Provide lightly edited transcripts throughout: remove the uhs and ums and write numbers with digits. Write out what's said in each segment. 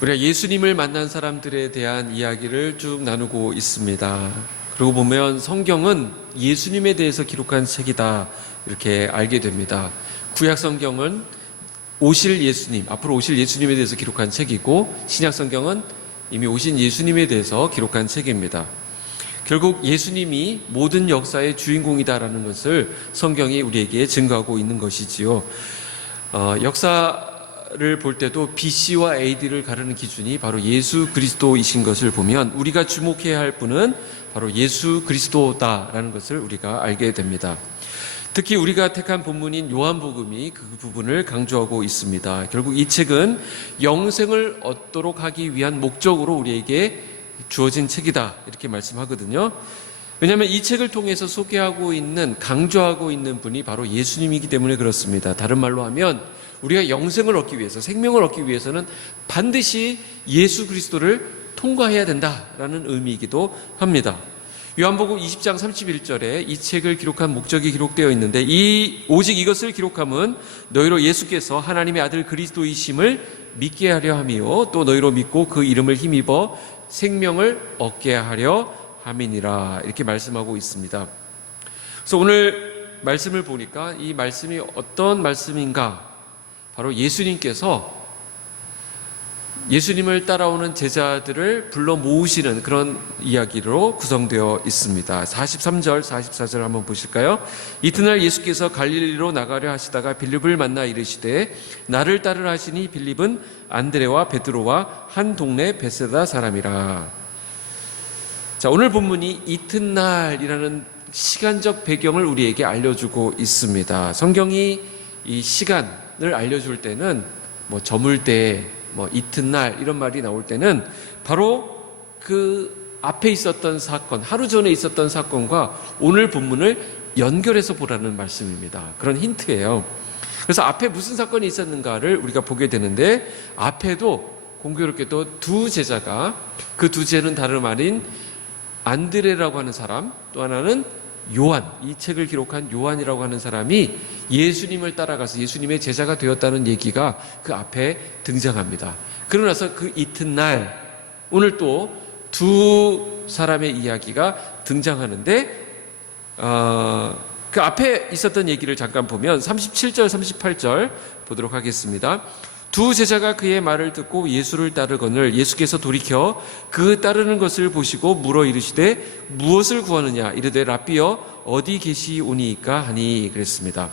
우리가 예수님을 만난 사람들에 대한 이야기를 쭉 나누고 있습니다. 그러고 보면 성경은 예수님에 대해서 기록한 책이다 이렇게 알게 됩니다. 구약 성경은 오실 예수님, 앞으로 오실 예수님에 대해서 기록한 책이고, 신약 성경은 이미 오신 예수님에 대해서 기록한 책입니다. 결국 예수님이 모든 역사의 주인공이다라는 것을 성경이 우리에게 증거하고 있는 것이지요. 역사를 볼 때도 BC와 AD를 가르는 기준이 바로 예수 그리스도이신 것을 보면 우리가 주목해야 할 분은 바로 예수 그리스도다라는 것을 우리가 알게 됩니다. 특히 우리가 택한 본문인 요한복음이 그 부분을 강조하고 있습니다. 결국 이 책은 영생을 얻도록 하기 위한 목적으로 우리에게 주어진 책이다 이렇게 말씀하거든요. 왜냐하면 이 책을 통해서 소개하고 있는, 강조하고 있는 분이 바로 예수님이기 때문에 그렇습니다. 다른 말로 하면 우리가 영생을 얻기 위해서, 생명을 얻기 위해서는 반드시 예수 그리스도를 통과해야 된다라는 의미이기도 합니다. 요한복음 20장 31절에 이 책을 기록한 목적이 기록되어 있는데, 오직 이것을 기록함은 너희로 예수께서 하나님의 아들 그리스도이심을 믿게 하려 함이요 또 너희로 믿고 그 이름을 힘입어 생명을 얻게 하려 함이니라 이렇게 말씀하고 있습니다. 그래서 오늘 말씀을 보니까 이 말씀이 어떤 말씀인가, 바로 예수님께서 예수님을 따라오는 제자들을 불러 모으시는 그런 이야기로 구성되어 있습니다. 43절, 44절 한번 보실까요? 이튿날 예수께서 갈릴리로 나가려 하시다가 빌립을 만나 이르시되 나를 따르라 하시니 빌립은 안드레와 베드로와 한 동네 베세다 사람이라. 자, 오늘 본문이 이튿날이라는 시간적 배경을 우리에게 알려주고 있습니다. 성경이 이 시간을 알려줄 때는 저물 때, 이튿날 이런 말이 나올 때는 바로 그 앞에 있었던 사건, 하루 전에 있었던 사건과 오늘 본문을 연결해서 보라는 말씀입니다. 그런 힌트예요. 그래서 앞에 무슨 사건이 있었는가를 우리가 보게 되는데, 앞에도 공교롭게도 두 제자가, 그 두 제자는 다름 아닌 안드레라고 하는 사람, 또 하나는 요한, 이 책을 기록한 요한이라고 하는 사람이 예수님을 따라가서 예수님의 제자가 되었다는 얘기가 그 앞에 등장합니다. 그러고 나서 그 이튿날, 오늘 또 두 사람의 이야기가 등장하는데, 그 앞에 있었던 얘기를 잠깐 보면 37절, 38절 보도록 하겠습니다. 두 제자가 그의 말을 듣고 예수를 따르거늘 예수께서 돌이켜 그 따르는 것을 보시고 물어 이르시되 무엇을 구하느냐 이르되 랍비여 어디 계시오니이까 하니 그랬습니다.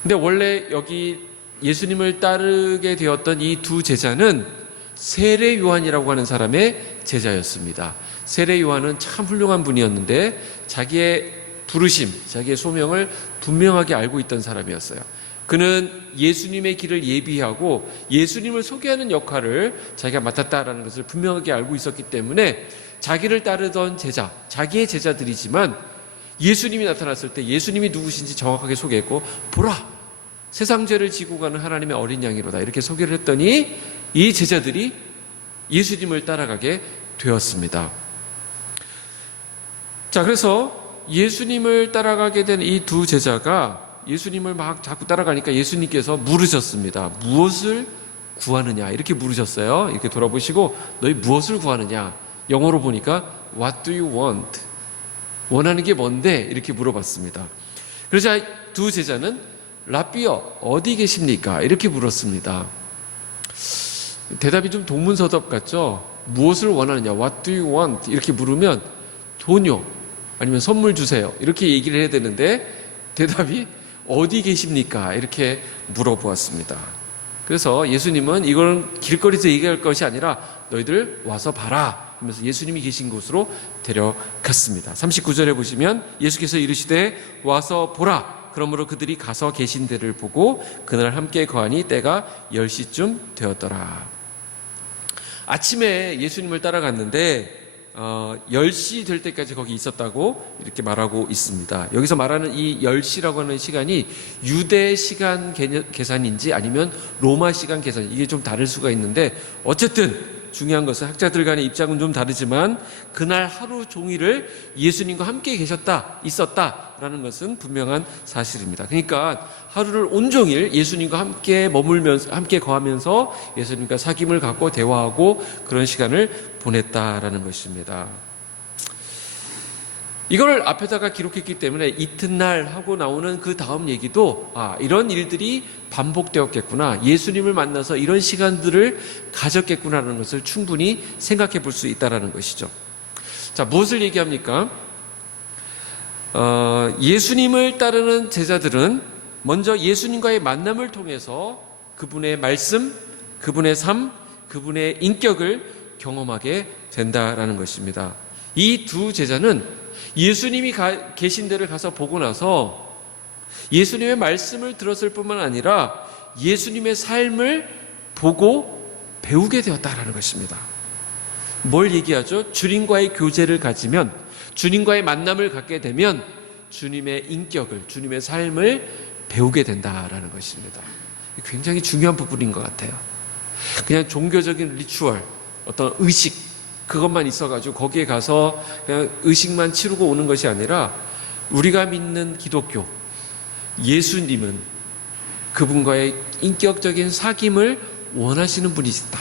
근데 원래 여기 예수님을 따르게 되었던 이 두 제자는 세례 요한이라고 하는 사람의 제자였습니다. 세례 요한은 참 훌륭한 분이었는데 자기의 부르심, 자기의 소명을 분명하게 알고 있던 사람이었어요. 그는 예수님의 길을 예비하고 예수님을 소개하는 역할을 자기가 맡았다라는 것을 분명하게 알고 있었기 때문에 자기를 따르던 제자, 자기의 제자들이지만 예수님이 나타났을 때 예수님이 누구신지 정확하게 소개했고, 보라! 세상 죄를 지고 가는 하나님의 어린 양이로다 이렇게 소개를 했더니 이 제자들이 예수님을 따라가게 되었습니다. 자, 그래서 예수님을 따라가게 된 이 두 제자가 예수님을 막 자꾸 따라가니까 예수님께서 물으셨습니다. 무엇을 구하느냐 이렇게 물으셨어요. 이렇게 돌아보시고 너희 무엇을 구하느냐, 영어로 보니까 What do you want? 원하는 게 뭔데? 이렇게 물어봤습니다. 그러자 두 제자는 랍비여 어디 계십니까? 이렇게 물었습니다. 대답이 좀 동문서답 같죠? 무엇을 원하느냐, What do you want? 이렇게 물으면 돈요, 아니면 선물 주세요 이렇게 얘기를 해야 되는데 대답이 어디 계십니까? 이렇게 물어보았습니다. 그래서 예수님은 이건 길거리에서 얘기할 것이 아니라 너희들 와서 봐라 하면서 예수님이 계신 곳으로 데려갔습니다. 39절에 보시면 예수께서 이르시되 와서 보라. 그러므로 그들이 가서 계신 데를 보고 그날 함께 거하니 때가 10시쯤 되었더라. 아침에 예수님을 따라갔는데 10시 될 때까지 거기 있었다고 이렇게 말하고 있습니다. 여기서 말하는 이 10시라고 하는 시간이 유대 시간 계산인지 아니면 로마 시간 계산, 이게 좀 다를 수가 있는데 어쨌든 중요한 것은 학자들 간의 입장은 좀 다르지만 그날 하루 종일을 예수님과 함께 있었다 된다라는 것은 분명한 사실입니다. 그러니까 하루를 온종일 예수님과 함께 머물면서, 함께 거하면서 예수님과 사귐을 갖고 대화하고 그런 시간을 보냈다라는 것입니다. 이걸 앞에다가 기록했기 때문에 이튿날 하고 나오는 그 다음 얘기도 이런 일들이 반복되었겠구나, 예수님을 만나서 이런 시간들을 가졌겠구나라는 것을 충분히 생각해 볼 수 있다는 것이죠. 자, 무엇을 얘기합니까? 예수님을 따르는 제자들은 먼저 예수님과의 만남을 통해서 그분의 말씀, 그분의 삶, 그분의 인격을 경험하게 된다라는 것입니다. 이 두 제자는 예수님이 계신 데를 가서 보고 나서 예수님의 말씀을 들었을 뿐만 아니라 예수님의 삶을 보고 배우게 되었다라는 것입니다. 뭘 얘기하죠? 주님과의 교제를 가지면, 주님과의 만남을 갖게 되면 주님의 인격을, 주님의 삶을 배우게 된다라는 것입니다. 굉장히 중요한 부분인 것 같아요. 그냥 종교적인 리추얼, 어떤 의식, 그것만 있어가지고 거기에 가서 그냥 의식만 치르고 오는 것이 아니라 우리가 믿는 기독교, 예수님은 그분과의 인격적인 사귐을 원하시는 분이시다.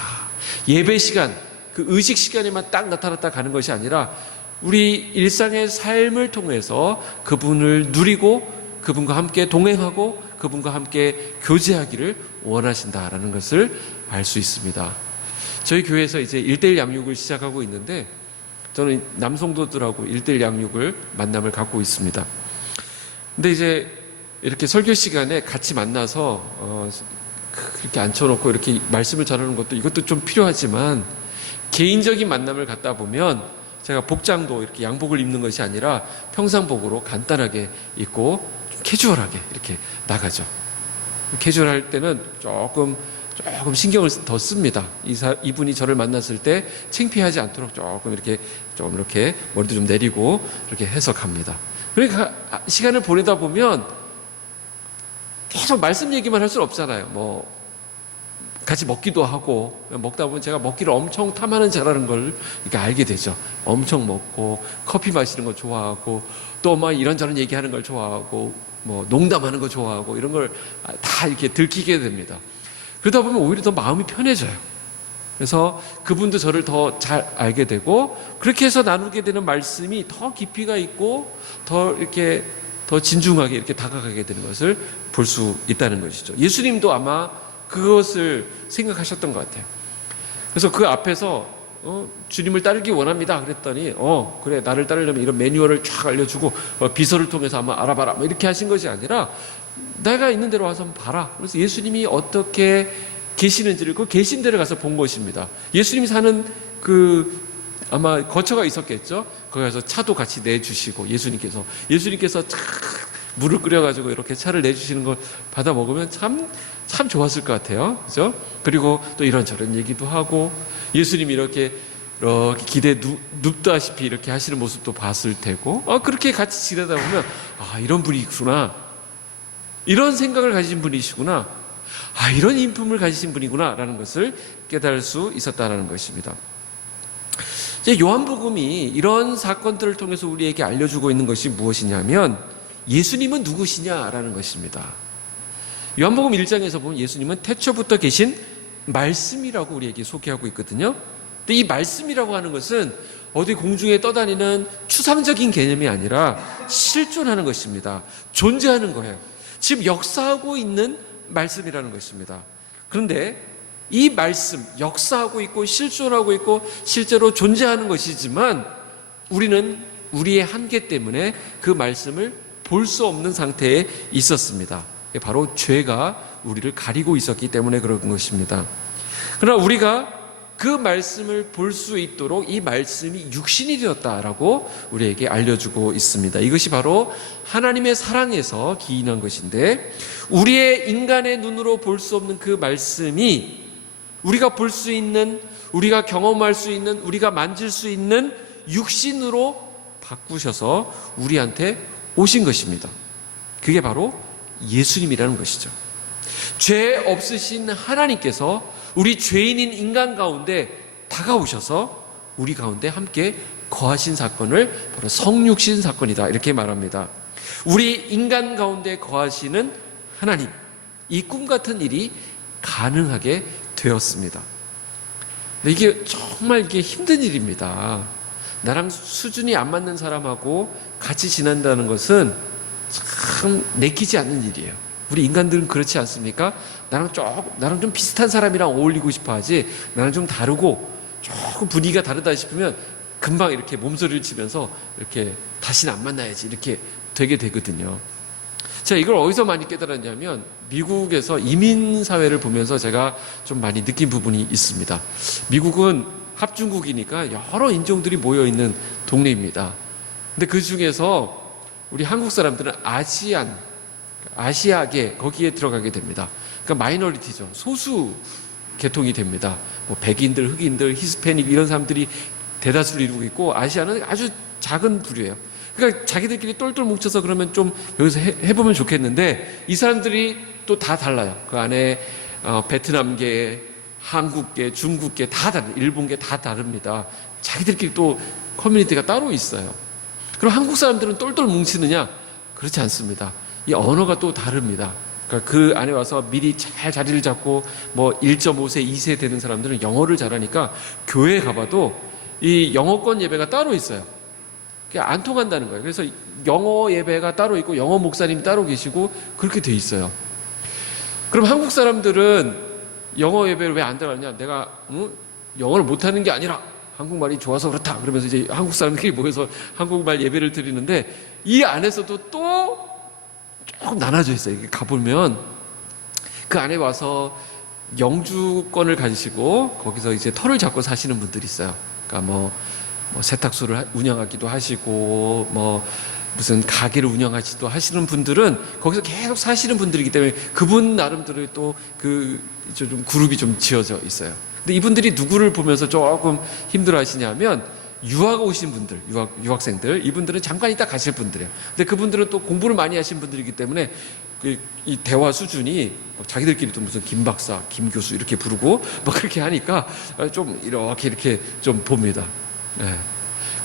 예배 시간, 그 의식 시간에만 딱 나타났다 가는 것이 아니라 우리 일상의 삶을 통해서 그분을 누리고 그분과 함께 동행하고 그분과 함께 교제하기를 원하신다라는 것을 알 수 있습니다. 저희 교회에서 이제 1:1 양육을 시작하고 있는데 저는 남성도들하고 1:1 양육을 만남을 갖고 있습니다. 근데 이제 이렇게 설교 시간에 같이 만나서 그렇게 앉혀놓고 이렇게 말씀을 전하는 것도 이것도 좀 필요하지만 개인적인 만남을 갖다 보면 제가 복장도 이렇게 양복을 입는 것이 아니라 평상복으로 간단하게 입고 좀 캐주얼하게 이렇게 나가죠. 캐주얼할 때는 조금 신경을 더 씁니다. 이분이 저를 만났을 때 창피하지 않도록 조금 이렇게 머리도 좀 내리고 이렇게 해서 갑니다. 그러니까 시간을 보내다 보면 계속 말씀 얘기만 할 수는 없잖아요. 같이 먹기도 하고, 먹다 보면 제가 먹기를 엄청 탐하는 자라는 걸 이렇게 알게 되죠. 엄청 먹고 커피 마시는 거 좋아하고 또 이런저런 얘기하는 걸 좋아하고 농담하는 거 좋아하고 이런 걸 다 이렇게 들키게 됩니다. 그러다 보면 오히려 더 마음이 편해져요. 그래서 그분도 저를 더 잘 알게 되고 그렇게 해서 나누게 되는 말씀이 더 깊이가 있고 더 진중하게 이렇게 다가가게 되는 것을 볼 수 있다는 것이죠. 예수님도 아마 그것을 생각하셨던 것 같아요. 그래서 그 앞에서 주님을 따르기 원합니다 그랬더니 그래, 나를 따르려면 이런 매뉴얼을 쫙 알려주고 비서를 통해서 아마 알아봐라 이렇게 하신 것이 아니라 내가 있는 대로 와서 한번 봐라. 그래서 예수님이 어떻게 계시는지를 그 계신 데를 가서 본 것입니다. 예수님이 사는 아마 거처가 있었겠죠. 거기 가서 차도 같이 내주시고 예수님께서 물을 끓여가지고 이렇게 차를 내주시는 걸 받아 먹으면 참 좋았을 것 같아요. 그죠? 그리고 또 이런저런 얘기도 하고 예수님이 이렇게 기대에 눕다시피 이렇게 하시는 모습도 봤을 테고 그렇게 같이 지내다 보면 이런 분이구나, 이런 생각을 가지신 분이시구나, 이런 인품을 가지신 분이구나 라는 것을 깨달을 수 있었다는 것입니다. 이제 요한복음이 이런 사건들을 통해서 우리에게 알려주고 있는 것이 무엇이냐면 예수님은 누구시냐라는 것입니다. 요한복음 1장에서 보면 예수님은 태초부터 계신 말씀이라고 우리에게 소개하고 있거든요. 근데 이 말씀이라고 하는 것은 어디 공중에 떠다니는 추상적인 개념이 아니라 실존하는 것입니다. 존재하는 거예요. 지금 역사하고 있는 말씀이라는 것입니다. 그런데 이 말씀, 역사하고 있고 실존하고 있고 실제로 존재하는 것이지만 우리는 우리의 한계 때문에 그 말씀을 볼 수 없는 상태에 있었습니다. 바로 죄가 우리를 가리고 있었기 때문에 그런 것입니다. 그러나 우리가 그 말씀을 볼 수 있도록 이 말씀이 육신이 되었다라고 우리에게 알려주고 있습니다. 이것이 바로 하나님의 사랑에서 기인한 것인데 우리의 인간의 눈으로 볼 수 없는 그 말씀이 우리가 볼 수 있는, 우리가 경험할 수 있는, 우리가 만질 수 있는 육신으로 바꾸셔서 우리한테 오신 것입니다. 그게 바로 예수님이라는 것이죠. 죄 없으신 하나님께서 우리 죄인인 인간 가운데 다가오셔서 우리 가운데 함께 거하신 사건을 바로 성육신 사건이다 이렇게 말합니다. 우리 인간 가운데 거하시는 하나님, 이 꿈 같은 일이 가능하게 되었습니다. 근데 이게 정말 이게 힘든 일입니다. 나랑 수준이 안 맞는 사람하고 같이 지낸다는 것은 참 내키지 않는 일이에요. 우리 인간들은 그렇지 않습니까? 나랑 좀 비슷한 사람이랑 어울리고 싶어 하지, 나랑 좀 다르고 조금 분위기가 다르다 싶으면 금방 이렇게 몸소리를 치면서 이렇게 다시는 안 만나야지 이렇게 되게 되거든요. 제가 이걸 어디서 많이 깨달았냐면 미국에서 이민사회를 보면서 제가 좀 많이 느낀 부분이 있습니다. 미국은 합중국이니까 여러 인종들이 모여있는 동네입니다. 근데 그 중에서 우리 한국 사람들은 아시아계 거기에 들어가게 됩니다. 그러니까 마이너리티죠. 소수 계통이 됩니다. 뭐 백인들, 흑인들, 히스패닉 이런 사람들이 대다수를 이루고 있고, 아시아는 아주 작은 부류예요. 그러니까 자기들끼리 똘똘 뭉쳐서 그러면 좀 여기서 해보면 좋겠는데, 이 사람들이 또 다 달라요. 그 안에 베트남계, 한국계, 중국계 다 다른, 일본계 다 다릅니다. 자기들끼리 또 커뮤니티가 따로 있어요. 그럼 한국 사람들은 똘똘 뭉치느냐? 그렇지 않습니다. 이 언어가 또 다릅니다. 그러니까 그 안에 와서 미리 잘 자리를 잡고 뭐 1.5세, 2세 되는 사람들은 영어를 잘하니까 교회에 가봐도 이 영어권 예배가 따로 있어요. 그게 안 통한다는 거예요. 그래서 영어 예배가 따로 있고 영어 목사님이 따로 계시고 그렇게 돼 있어요. 그럼 한국 사람들은 영어 예배를 왜 안 들어가냐? 내가 영어를 못하는 게 아니라 한국말이 좋아서 그렇다. 그러면서 이제 한국 사람들이 모여서 한국말 예배를 드리는데, 이 안에서도 또 조금 나눠져 있어요. 가보면 그 안에 와서 영주권을 가지시고 거기서 이제 터를 잡고 사시는 분들이 있어요. 그러니까 뭐 세탁소를 운영하기도 하시고 뭐 무슨 가게를 운영하시기도 하시는 분들은 거기서 계속 사시는 분들이기 때문에 그분 나름대로 또 좀 그룹이 좀 지어져 있어요. 근데 이분들이 누구를 보면서 조금 힘들어 하시냐면 유학 오신 분들, 유학생들, 이분들은 잠깐 있다 가실 분들이에요. 근데 그분들은 또 공부를 많이 하신 분들이기 때문에 이 대화 수준이 자기들끼리 또 무슨 김 박사, 김 교수 이렇게 부르고 막 그렇게 하니까 좀 이렇게 좀 봅니다. 네.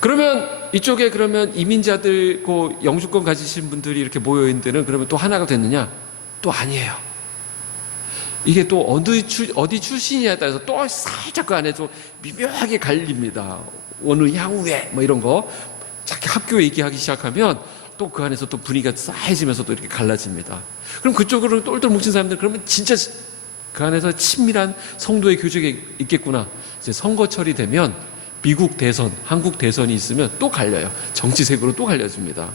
그러면 이쪽에 그러면 이민자들, 그 영주권 가지신 분들이 이렇게 모여 있는 데는 그러면 또 하나가 됐느냐? 또 아니에요. 이게 또 어디 출신이냐에 따라서 또 살짝 그 안에 좀 미묘하게 갈립니다. 어느 향후에 뭐 이런 거 자기 학교 얘기하기 시작하면 또 그 안에서 또 분위기가 싸해지면서 또 이렇게 갈라집니다. 그럼 그쪽으로 똘똘 뭉친 사람들, 그러면 진짜 그 안에서 친밀한 성도의 교제가 있겠구나. 이제 선거철이 되면 미국 대선, 한국 대선이 있으면 또 갈려요. 정치색으로 또 갈려집니다.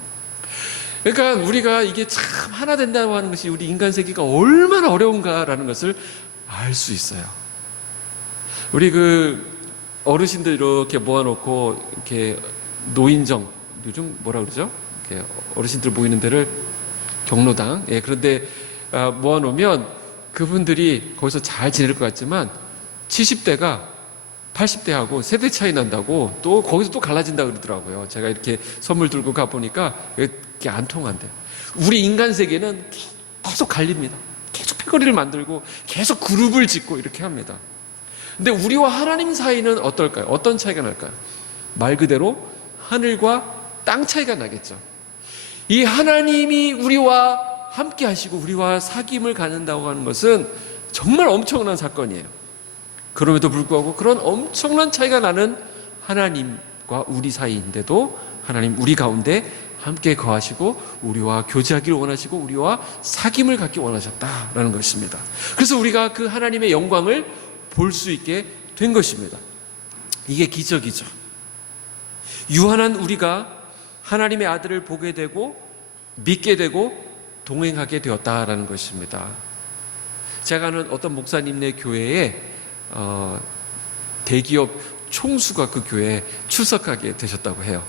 그러니까 우리가 이게 참 하나 된다고 하는 것이 우리 인간 세계가 얼마나 어려운가라는 것을 알 수 있어요. 우리 어르신들 이렇게 모아놓고 이렇게 노인정, 요즘 뭐라 그러죠? 이렇게 어르신들 모이는 데를 경로당, 그런데 모아놓으면 그분들이 거기서 잘 지낼 것 같지만 70대가 80대하고 세대 차이 난다고 또 거기서 또 갈라진다 그러더라고요. 제가 이렇게 선물 들고 가보니까 이게 안 통한대요. 우리 인간 세계는 계속 갈립니다. 계속 패거리를 만들고 계속 그룹을 짓고 이렇게 합니다. 근데 우리와 하나님 사이는 어떨까요? 어떤 차이가 날까요? 말 그대로 하늘과 땅 차이가 나겠죠. 이 하나님이 우리와 함께 하시고 우리와 사귐을 갖는다고 하는 것은 정말 엄청난 사건이에요. 그럼에도 불구하고 그런 엄청난 차이가 나는 하나님과 우리 사이인데도 하나님 우리 가운데 함께 거하시고 우리와 교제하기를 원하시고 우리와 사귐을 갖기 원하셨다라는 것입니다. 그래서 우리가 그 하나님의 영광을 볼 수 있게 된 것입니다. 이게 기적이죠. 유한한 우리가 하나님의 아들을 보게 되고 믿게 되고 동행하게 되었다라는 것입니다. 제가 아는 어떤 목사님네 교회에 대기업 총수가 그 교회에 출석하게 되셨다고 해요.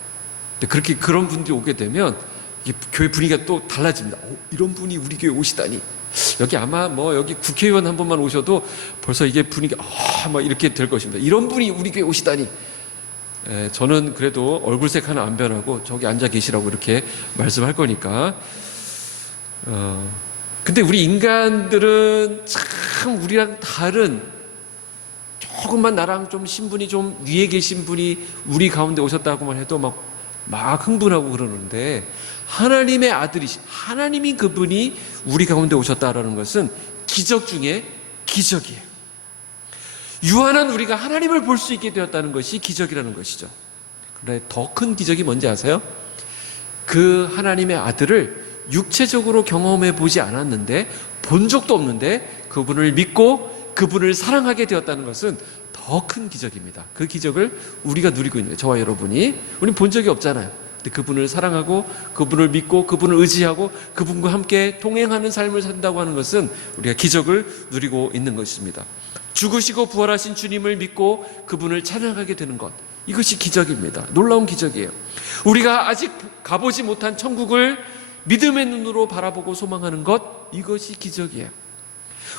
근데 그런 분들이 오게 되면 교회 분위기가 또 달라집니다. 이런 분이 우리 교회 오시다니. 여기 아마 여기 국회의원 한 번만 오셔도 벌써 이게 분위기가 막 이렇게 될 것입니다. 이런 분이 우리 교회 오시다니. 저는 그래도 얼굴색 하나 안 변하고 저기 앉아 계시라고 이렇게 말씀할 거니까. 근데 우리 인간들은 참 우리랑 다른, 조금만 나랑 좀 신분이 좀 위에 계신 분이 우리 가운데 오셨다고만 해도 막 막 흥분하고 그러는데 하나님의 아들이신 하나님인 그분이 우리 가운데 오셨다라는 것은 기적 중에 기적이에요. 유한한 우리가 하나님을 볼 수 있게 되었다는 것이 기적이라는 것이죠. 그런데 더 큰 기적이 뭔지 아세요? 그 하나님의 아들을 육체적으로 경험해 보지 않았는데, 본 적도 없는데 그분을 믿고 그분을 사랑하게 되었다는 것은 더 큰 기적입니다. 그 기적을 우리가 누리고 있는 거예요. 저와 여러분이. 우리는 본 적이 없잖아요. 근데 그분을 사랑하고 그분을 믿고 그분을 의지하고 그분과 함께 동행하는 삶을 산다고 하는 것은 우리가 기적을 누리고 있는 것입니다. 죽으시고 부활하신 주님을 믿고 그분을 찬양하게 되는 것, 이것이 기적입니다. 놀라운 기적이에요. 우리가 아직 가보지 못한 천국을 믿음의 눈으로 바라보고 소망하는 것, 이것이 기적이에요.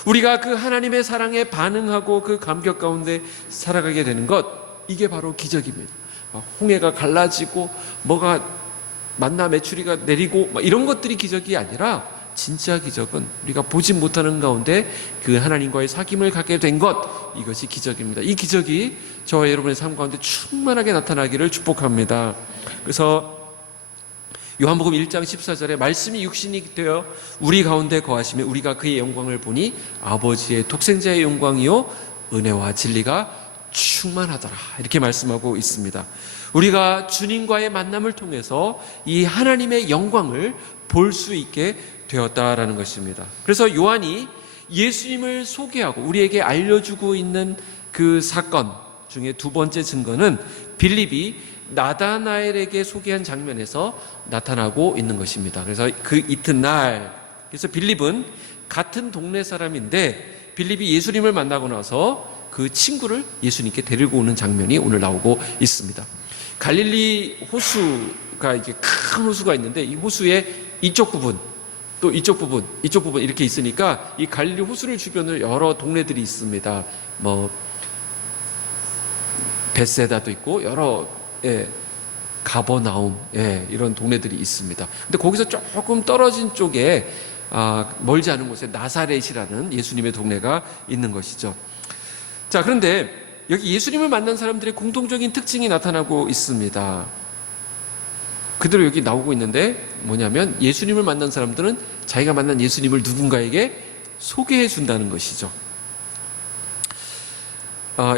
우리가 그 하나님의 사랑에 반응하고 그 감격 가운데 살아가게 되는 것, 이게 바로 기적입니다. 홍해가 갈라지고 뭐가 만나 메추리가 내리고 이런 것들이 기적이 아니라, 진짜 기적은 우리가 보지 못하는 가운데 그 하나님과의 사귐을 갖게 된 것, 이것이 기적입니다. 이 기적이 저와 여러분의 삶 가운데 충만하게 나타나기를 축복합니다. 그래서 요한복음 1장 14절에 말씀이 육신이 되어 우리 가운데 거하시며 우리가 그의 영광을 보니 아버지의 독생자의 영광이요 은혜와 진리가 충만하더라, 이렇게 말씀하고 있습니다. 우리가 주님과의 만남을 통해서 이 하나님의 영광을 볼 수 있게 되었다라는 것입니다. 그래서 요한이 예수님을 소개하고 우리에게 알려주고 있는 그 사건 중에 두 번째 증거는 빌립이 나다나엘에게 소개한 장면에서 나타나고 있는 것입니다. 그래서 그 이튿날, 그래서 빌립은 같은 동네 사람인데 빌립이 예수님을 만나고 나서 그 친구를 예수님께 데리고 오는 장면이 오늘 나오고 있습니다. 갈릴리 호수가 이렇게 큰 호수가 있는데 이 호수의 이쪽 부분, 또 이쪽 부분 이렇게 있으니까 이 갈릴리 호수를 주변으로 여러 동네들이 있습니다. 뭐 베세다도 있고 여러 가버나움 이런 동네들이 있습니다. 근데 거기서 조금 떨어진 쪽에 멀지 않은 곳에 나사렛이라는 예수님의 동네가 있는 것이죠. 자, 그런데 여기 예수님을 만난 사람들의 공통적인 특징이 나타나고 있습니다. 그대로 여기 나오고 있는데 뭐냐면 예수님을 만난 사람들은 자기가 만난 예수님을 누군가에게 소개해 준다는 것이죠.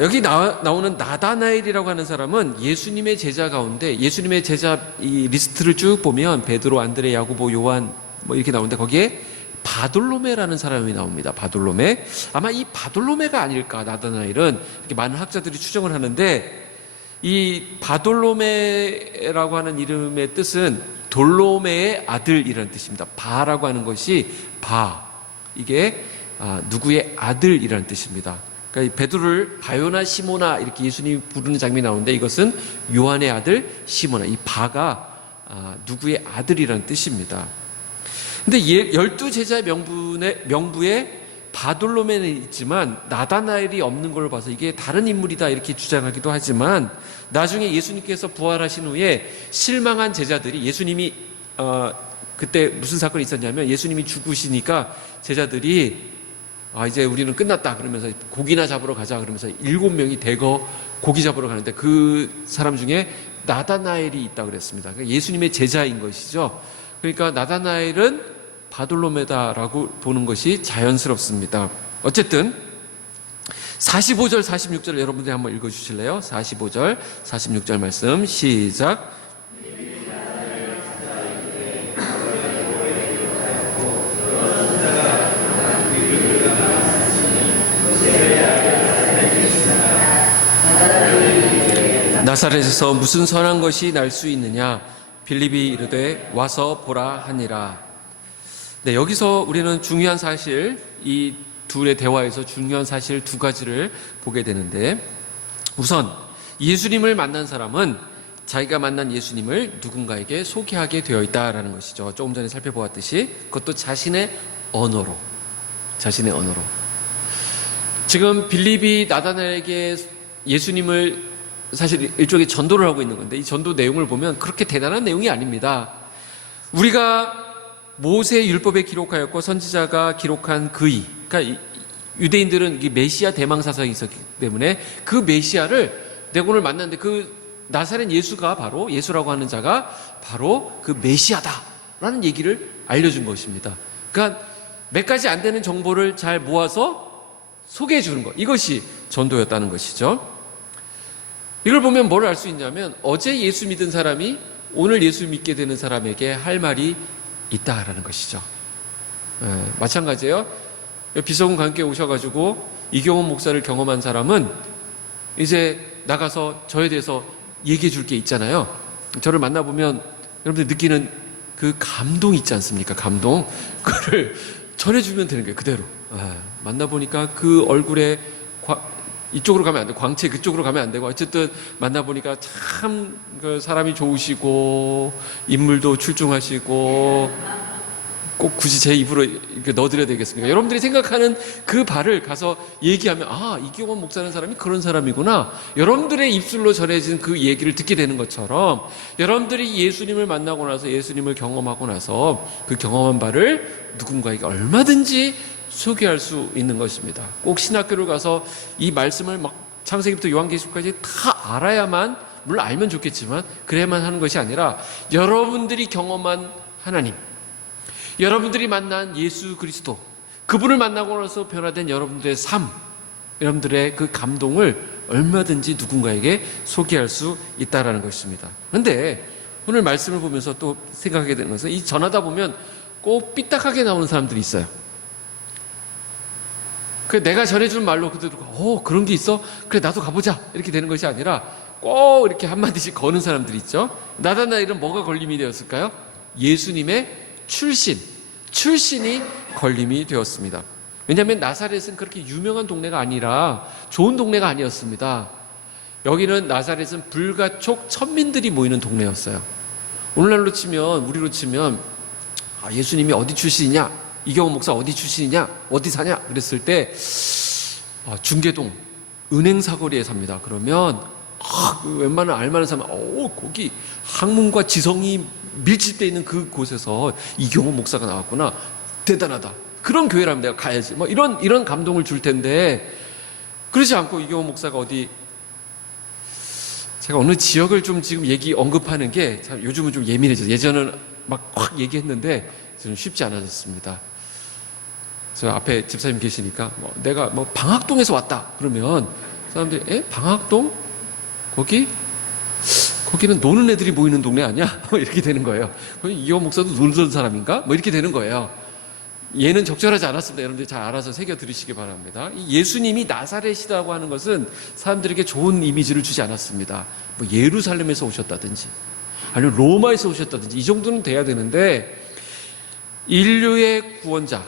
여기 나오는 나다나엘이라고 하는 사람은 예수님의 제자 가운데, 예수님의 제자 이 리스트를 쭉 보면 베드로, 안드레, 야고보, 요한 뭐 이렇게 나오는데 거기에 바돌로메라는 사람이 나옵니다. 바돌로메. 아마 이 바돌로메가 아닐까, 나다나엘은, 이렇게 많은 학자들이 추정을 하는데, 이 바돌로메라고 하는 이름의 뜻은 돌로메의 아들이라는 뜻입니다. 바라고 하는 것이 이게 누구의 아들이라는 뜻입니다. 그러니까 베드로를 바요나 시모나 이렇게 예수님이 부르는 장면이 나오는데 이것은 요한의 아들 시모나, 이 바가 누구의 아들이라는 뜻입니다. 근데 12제자의 명부에 바돌로메는 있지만 나다나엘이 없는 걸 봐서 이게 다른 인물이다 이렇게 주장하기도 하지만, 나중에 예수님께서 부활하신 후에 실망한 제자들이, 예수님이 그때 무슨 사건이 있었냐면 예수님이 죽으시니까 제자들이 이제 우리는 끝났다 그러면서 고기나 잡으러 가자 그러면서 7명이 대거 고기 잡으러 가는데 그 사람 중에 나다나엘이 있다고 그랬습니다. 그러니까 예수님의 제자인 것이죠. 그러니까 나다나엘은 바돌로메다라고 보는 것이 자연스럽습니다. 어쨌든 45절 46절 여러분들이 한번 읽어주실래요? 45절 46절 말씀 시작. 나사렛에서 무슨 선한 것이 날 수 있느냐? 빌립이 이르되 와서 보라 하니라. 네, 여기서 우리는 중요한 사실, 이 둘의 대화에서 중요한 사실 두 가지를 보게 되는데, 우선 예수님을 만난 사람은 자기가 만난 예수님을 누군가에게 소개하게 되어 있다라는 것이죠. 조금 전에 살펴보았듯이 그것도 자신의 언어로. 지금 빌립이 나다나엘에게 예수님을 사실 일종의 전도를 하고 있는 건데, 이 전도 내용을 보면 그렇게 대단한 내용이 아닙니다. 우리가 모세 율법에 기록하였고 선지자가 기록한 그이, 그러니까 유대인들은 메시아 대망 사상이 있었기 때문에 그 메시아를 내가 오늘 만났는데 그 나사렛 예수가 바로, 예수라고 하는 자가 바로 그 메시아다라는 얘기를 알려준 것입니다. 그러니까 몇 가지 안 되는 정보를 잘 모아서 소개해 주는 것, 이것이 전도였다는 것이죠. 이걸 보면 뭘 알 수 있냐면, 어제 예수 믿은 사람이 오늘 예수 믿게 되는 사람에게 할 말이 있다라는 것이죠. 마찬가지예요. 비서군 관계에 오셔가지고 이경원 목사를 경험한 사람은 이제 나가서 저에 대해서 얘기해 줄 게 있잖아요. 저를 만나보면 여러분들 느끼는 그 감동 있지 않습니까? 감동. 그거를 전해주면 되는 거예요. 그대로. 만나보니까 그 얼굴에 이쪽으로 가면 안 되고, 광채 그쪽으로 가면 안 되고, 어쨌든 만나보니까 참 그 사람이 좋으시고 인물도 출중하시고, 꼭 굳이 제 입으로 이렇게 넣어드려야 되겠습니까? 여러분들이 생각하는 그 바를 가서 얘기하면, 아, 이경원 목사라는 사람이 그런 사람이구나, 여러분들의 입술로 전해진 그 얘기를 듣게 되는 것처럼, 여러분들이 예수님을 만나고 나서, 예수님을 경험하고 나서 그 경험한 바를 누군가에게 얼마든지 소개할 수 있는 것입니다. 꼭 신학교를 가서 이 말씀을 막 창세기부터 요한계시록까지 다 알아야만, 물론 알면 좋겠지만 그래야만 하는 것이 아니라, 여러분들이 경험한 하나님, 여러분들이 만난 예수 그리스도, 그분을 만나고 나서 변화된 여러분들의 삶, 여러분들의 그 감동을 얼마든지 누군가에게 소개할 수 있다는 것입니다. 그런데 오늘 말씀을 보면서 또 생각하게 되는 것은, 이 전하다 보면 꼭 삐딱하게 나오는 사람들이 있어요. 그 내가 전해준 말로 그대로 그런 게 있어? 그래, 나도 가보자, 이렇게 되는 것이 아니라 꼭 이렇게 한마디씩 거는 사람들이 있죠. 나다나엘은 뭐가 걸림이 되었을까요? 예수님의 출신이 걸림이 되었습니다. 왜냐하면 나사렛은 그렇게 유명한 동네가 아니라 좋은 동네가 아니었습니다. 여기는, 나사렛은 불가촉 천민들이 모이는 동네였어요. 오늘날로 치면, 우리로 치면, 예수님이 어디 출신이냐, 이경원 목사 어디 출신이냐, 어디 사냐 그랬을 때, 중계동 은행 사거리에 삽니다. 그러면 웬만한 알만한 사람, 거기 학문과 지성이 밀집되어 있는 그곳에서 이경원 목사가 나왔구나, 대단하다, 그런 교회라면 내가 가야지, 뭐 이런 감동을 줄 텐데, 그러지 않고 이경원 목사가 어디, 제가 어느 지역을 좀 지금 언급하는 게 참 요즘은 좀 예민해져서, 예전에는 막 확 얘기했는데 저는 쉽지 않아졌습니다. 저 앞에 집사님 계시니까, 내가 방학동에서 왔다 그러면 사람들이, 방학동? 거기는 노는 애들이 모이는 동네 아니야? 이렇게 되는 거예요. 이경원 목사도 놀던 사람인가? 이렇게 되는 거예요. 얘는 적절하지 않았습니다. 여러분들이 잘 알아서 새겨 들으시기 바랍니다. 예수님이 나사렛이라고 하는 것은 사람들에게 좋은 이미지를 주지 않았습니다. 예루살렘에서 오셨다든지, 아니면 로마에서 오셨다든지, 이 정도는 돼야 되는데, 인류의 구원자,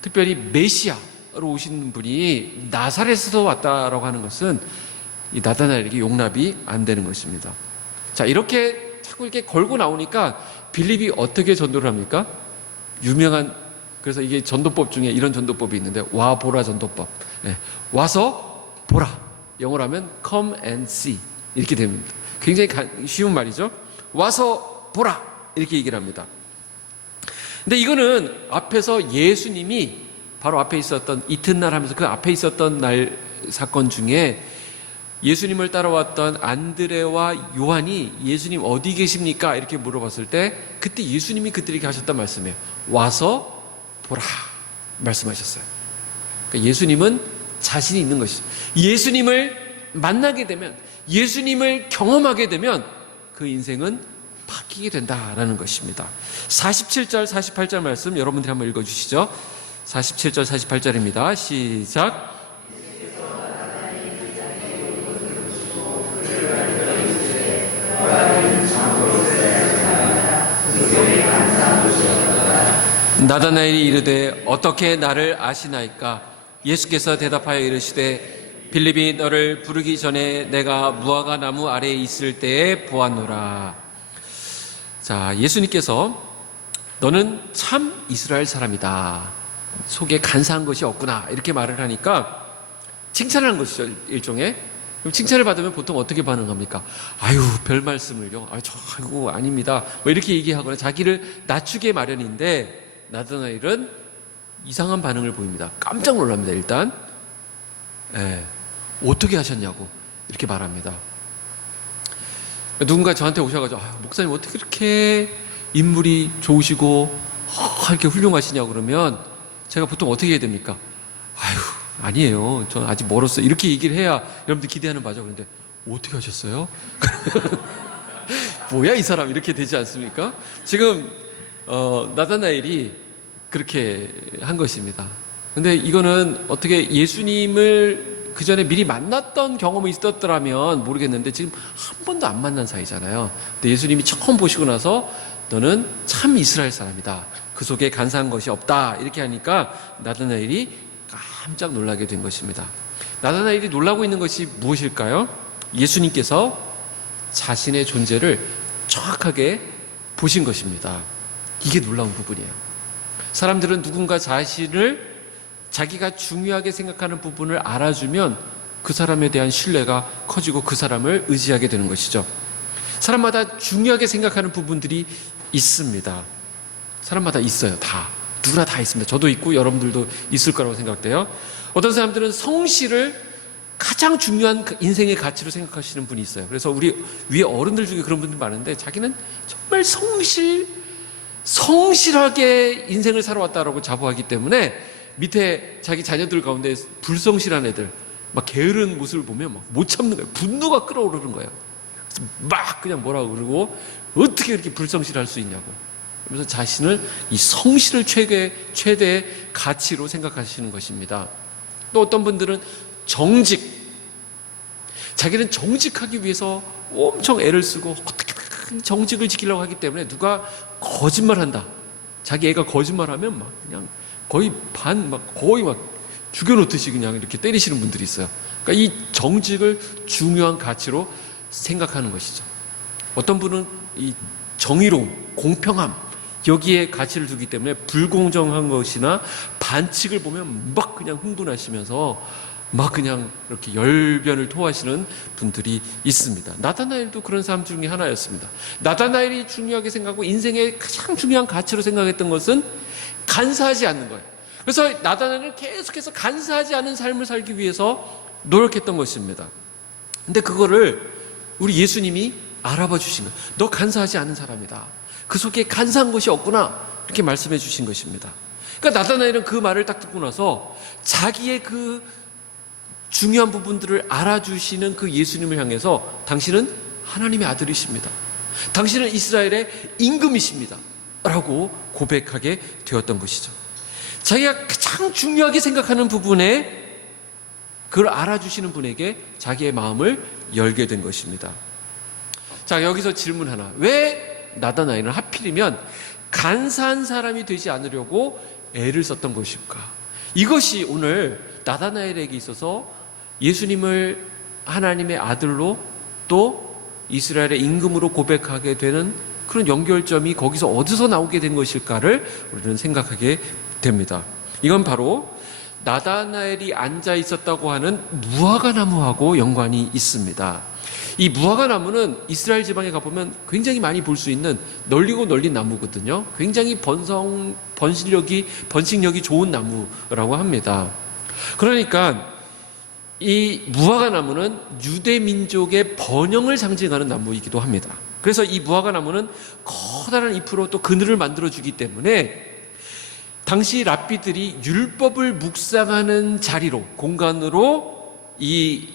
특별히 메시아로 오신 분이 나사렛에서 왔다라고 하는 것은 이 나다나엘에게 용납이 안 되는 것입니다. 자, 이렇게 자꾸 이렇게 걸고 나오니까 빌립이 어떻게 전도를 합니까? 유명한, 그래서 이게 전도법 중에 이런 전도법이 있는데, 와 보라 전도법. 와서 보라. 영어로 하면 come and see, 이렇게 됩니다. 굉장히 쉬운 말이죠. 와서 보라, 이렇게 얘기를 합니다. 근데 이거는 앞에서 예수님이 바로 앞에 있었던 이튿날 하면서 그 앞에 있었던 날 사건 중에, 예수님을 따라왔던 안드레와 요한이 예수님 어디 계십니까? 이렇게 물어봤을 때, 그때 예수님이 그들에게 하셨단 말씀이에요. 와서 보라 말씀하셨어요. 그러니까 예수님은 자신이 있는 것이죠. 예수님을 만나게 되면, 예수님을 경험하게 되면 그 인생은 바뀌게 된다라는 것입니다. 47절 48절 말씀 여러분들이 한번 읽어주시죠. 47절 48절입니다. 시작. 나다나엘이 이르되 어떻게 나를 아시나이까? 예수께서 대답하여 이르시되 빌립이 너를 부르기 전에 내가 무화과 나무 아래에 있을 때에 보았노라. 자, 예수님께서 너는 참 이스라엘 사람이다, 속에 간사한 것이 없구나, 이렇게 말을 하니까 칭찬을 한 것이죠, 일종의. 그럼 칭찬을 받으면 보통 어떻게 반응합니까? 아유, 별 말씀을요, 아이고 아닙니다, 이렇게 얘기하거나 자기를 낮추게 마련인데, 나다나엘은 이상한 반응을 보입니다. 깜짝 놀랍니다. 일단 어떻게 하셨냐고 이렇게 말합니다. 누군가 저한테 오셔가지고 목사님 어떻게 이렇게 인물이 좋으시고 이렇게 훌륭하시냐고 그러면 제가 보통 어떻게 해야 됩니까? 아유 아니에요. 저는 아직 멀었어요. 이렇게 얘기를 해야 여러분들 기대하는 바죠. 그런데 어떻게 하셨어요? 뭐야 이 사람 이렇게 되지 않습니까? 지금 나다나엘이 그렇게 한 것입니다. 근데 이거는 어떻게 예수님을 그 전에 미리 만났던 경험이 있었더라면 모르겠는데 지금 한 번도 안 만난 사이잖아요. 근데 예수님이 처음 보시고 나서 너는 참 이스라엘 사람이다. 그 속에 간사한 것이 없다. 이렇게 하니까 나다나엘이 깜짝 놀라게 된 것입니다. 나다나엘이 놀라고 있는 것이 무엇일까요? 예수님께서 자신의 존재를 정확하게 보신 것입니다. 이게 놀라운 부분이에요. 사람들은 누군가 자신을 자기가 중요하게 생각하는 부분을 알아주면 그 사람에 대한 신뢰가 커지고 그 사람을 의지하게 되는 것이죠. 사람마다 중요하게 생각하는 부분들이 있습니다. 사람마다 있어요. 다. 누구나 다 있습니다. 저도 있고 여러분들도 있을 거라고 생각돼요. 어떤 사람들은 성실을 가장 중요한 인생의 가치로 생각하시는 분이 있어요. 그래서 우리 위에 어른들 중에 그런 분들 많은데 자기는 정말 성실하게 인생을 살아왔다라고 자부하기 때문에 밑에 자기 자녀들 가운데 불성실한 애들 막 게으른 모습을 보면 막 못 참는 거예요. 분노가 끓어오르는 거예요. 그래서 막 그냥 뭐라고 그러고 어떻게 이렇게 불성실할 수 있냐고. 그래서 자신을 이 성실을 최대의 가치로 생각하시는 것입니다. 또 어떤 분들은 자기는 정직하기 위해서 엄청 애를 쓰고 어떻게든 정직을 지키려고 하기 때문에 누가 거짓말한다. 자기 애가 거짓말하면 막 그냥 거의 죽여놓듯이 그냥 이렇게 때리시는 분들이 있어요. 그러니까 이 정직을 중요한 가치로 생각하는 것이죠. 어떤 분은 이 정의로움, 공평함 여기에 가치를 두기 때문에 불공정한 것이나 반칙을 보면 막 그냥 흥분하시면서 막 그냥 이렇게 열변을 토하시는 분들이 있습니다. 나다나엘도 그런 사람 중에 하나였습니다. 나다나엘이 중요하게 생각하고 인생의 가장 중요한 가치로 생각했던 것은 간사하지 않는 거예요. 그래서 나다나엘은 계속해서 간사하지 않은 삶을 살기 위해서 노력했던 것입니다. 근데 그거를 우리 예수님이 알아봐 주신 거예요. 너 간사하지 않은 사람이다. 그 속에 간사한 것이 없구나. 이렇게 말씀해 주신 것입니다. 그러니까 나다나엘은 그 말을 딱 듣고 나서 자기의 그 중요한 부분들을 알아주시는 그 예수님을 향해서 당신은 하나님의 아들이십니다. 당신은 이스라엘의 임금이십니다. 라고 고백하게 되었던 것이죠. 자기가 가장 중요하게 생각하는 부분에 그걸 알아주시는 분에게 자기의 마음을 열게 된 것입니다. 자, 여기서 질문 하나. 왜 나다나엘은 하필이면 간사한 사람이 되지 않으려고 애를 썼던 것일까? 이것이 오늘 나다나엘에게 있어서 예수님을 하나님의 아들로 또 이스라엘의 임금으로 고백하게 되는 그런 연결점이 거기서 어디서 나오게 된 것일까를 우리는 생각하게 됩니다. 이건 바로 나다나엘이 앉아 있었다고 하는 무화과나무하고 연관이 있습니다. 이 무화과나무는 이스라엘 지방에 가보면 굉장히 많이 볼 수 있는 널리고 널린 나무거든요. 굉장히 번식력이 좋은 나무라고 합니다. 그러니까 이 무화과나무는 유대민족의 번영을 상징하는 나무이기도 합니다. 그래서 이 무화과나무는 커다란 잎으로 또 그늘을 만들어주기 때문에 당시 랍비들이 율법을 묵상하는 자리로, 공간으로 이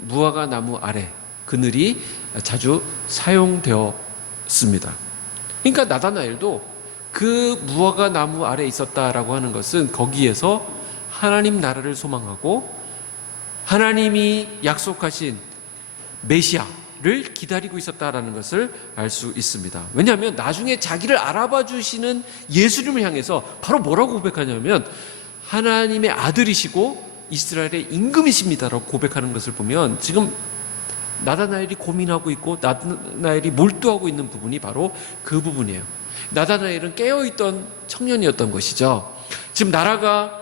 무화과나무 아래 그늘이 자주 사용되었습니다. 그러니까 나다나엘도 그 무화과나무 아래 있었다라고 하는 것은 거기에서 하나님 나라를 소망하고 하나님이 약속하신 메시아를 기다리고 있었다라는 것을 알 수 있습니다. 왜냐하면 나중에 자기를 알아봐 주시는 예수님을 향해서 바로 뭐라고 고백하냐면 하나님의 아들이시고 이스라엘의 임금이십니다라고 고백하는 것을 보면 지금 나다나엘이 고민하고 있고 나다나엘이 몰두하고 있는 부분이 바로 그 부분이에요. 나다나엘은 깨어있던 청년이었던 것이죠. 지금 나라가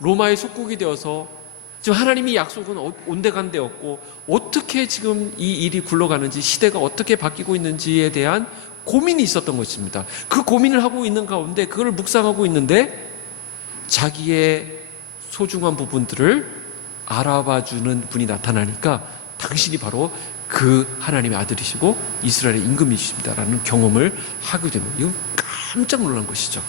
로마의 속국이 되어서 지금 하나님이 약속은 온데간데였고 어떻게 지금 이 일이 굴러가는지 시대가 어떻게 바뀌고 있는지에 대한 고민이 있었던 것입니다. 그 고민을 하고 있는 가운데 그걸 묵상하고 있는데 자기의 소중한 부분들을 알아봐주는 분이 나타나니까 당신이 바로 그 하나님의 아들이시고 이스라엘의 임금이십니다라는 경험을 하게 됩니다. 이거 깜짝 놀란 것이죠.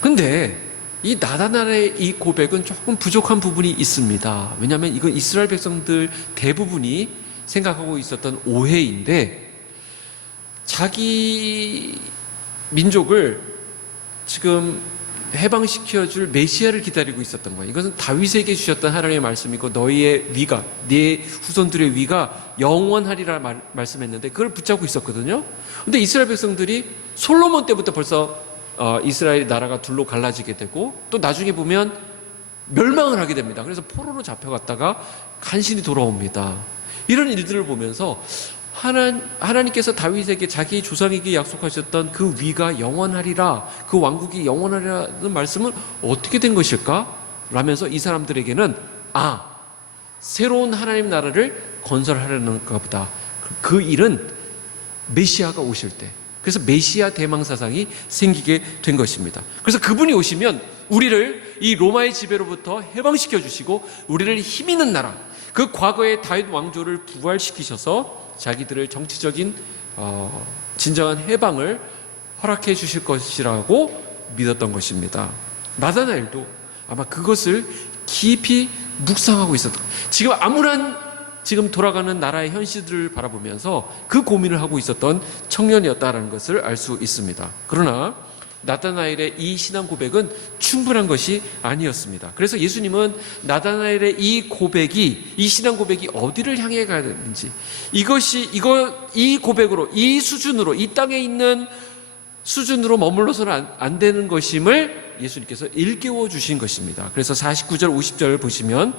근데 이 나다나엘의 이 고백은 조금 부족한 부분이 있습니다. 왜냐하면 이건 이스라엘 백성들 대부분이 생각하고 있었던 오해인데, 자기 민족을 지금 해방시켜줄 메시아를 기다리고 있었던 거예요. 이것은 다윗에게 주셨던 하나님의 말씀이고 너희의 위가, 네 후손들의 위가 영원하리라 말씀했는데 그걸 붙잡고 있었거든요. 근데 이스라엘 백성들이 솔로몬 때부터 벌써 이스라엘 나라가 둘로 갈라지게 되고 또 나중에 보면 멸망을 하게 됩니다. 그래서 포로로 잡혀갔다가 간신히 돌아옵니다. 이런 일들을 보면서 하나님께서 다윗에게 자기 조상에게 약속하셨던 그 위가 영원하리라, 그 왕국이 영원하리라는 말씀은 어떻게 된 것일까? 라면서 이 사람들에게는 새로운 하나님 나라를 건설하려는가 보다. 그 일은 메시아가 오실 때, 그래서 메시아 대망사상이 생기게 된 것입니다. 그래서 그분이 오시면 우리를 이 로마의 지배로부터 해방시켜 주시고 우리를 힘 있는 나라, 그 과거의 다윗 왕조를 부활시키셔서 자기들을 정치적인 진정한 해방을 허락해 주실 것이라고 믿었던 것입니다. 나다나엘도 아마 그것을 깊이 묵상하고 있었던, 지금 암울한 지금 돌아가는 나라의 현실들을 바라보면서 그 고민을 하고 있었던 청년이었다는 것을 알 수 있습니다. 그러나 나다나엘의 이 신앙 고백은 충분한 것이 아니었습니다. 그래서 예수님은 나다나엘의 이 고백이, 이 신앙 고백이 어디를 향해 가야 되는지, 이 고백으로, 이 수준으로, 이 땅에 있는 수준으로 머물러서는 안 되는 것임을 예수님께서 일깨워 주신 것입니다. 그래서 49절 50절을 보시면